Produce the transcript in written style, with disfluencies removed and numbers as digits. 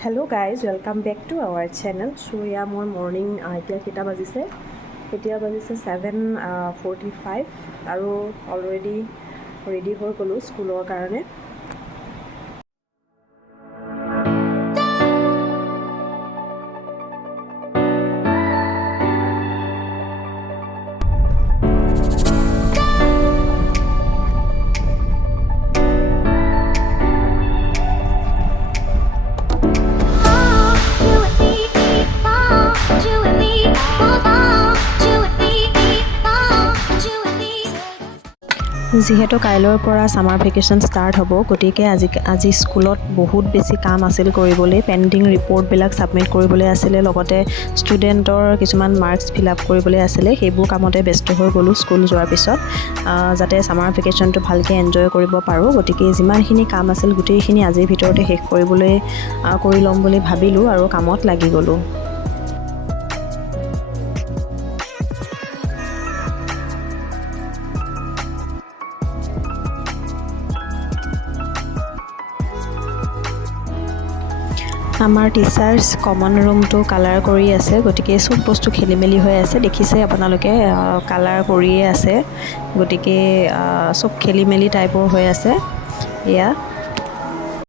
Hello guys, welcome back to our channel. So yeah, more morning এতিয়া কেইটা বাজিছে 7:45 আৰু অলৰেডি ৰেডি হৈ গ'লো স্কুলৰ কাৰণে। যিহেতু কাইলৈৰ পৰা সামাৰ ভেকেশ্যন ষ্টাৰ্ট হ'ব, গতিকে আজি স্কুলত বহুত বেছি কাম আছিল কৰিবলৈ। পেণ্ডিং ৰিপৰ্টবিলাক ছাবমিট কৰিবলৈ আছিলে, লগতে ষ্টুডেণ্টৰ কিছুমান মাৰ্কছ ফিল আপ কৰিবলৈ আছিলে। সেইবোৰ কামতে ব্যস্ত হৈ গ'লোঁ স্কুল যোৱাৰ পিছত, যাতে সামাৰ ভেকেশ্যনটো ভালকৈ এনজয় কৰিব পাৰোঁ। গতিকে যিমানখিনি কাম আছিল গোটেইখিনি আজিৰ ভিতৰতে শেষ কৰি ল'ম বুলি ভাবিলোঁ আৰু কামত লাগি গ'লোঁ। আমাৰ টিচাৰ্ছ কমন ৰুমটো কালাৰ কৰি আছে, গতিকে চব বস্তু খেলি মেলি হৈ আছে। দেখিছে আপোনালোকে কালাৰ কৰিয়ে আছে, গতিকে চব খেলি মেলি টাইপৰ হৈ আছে। এয়া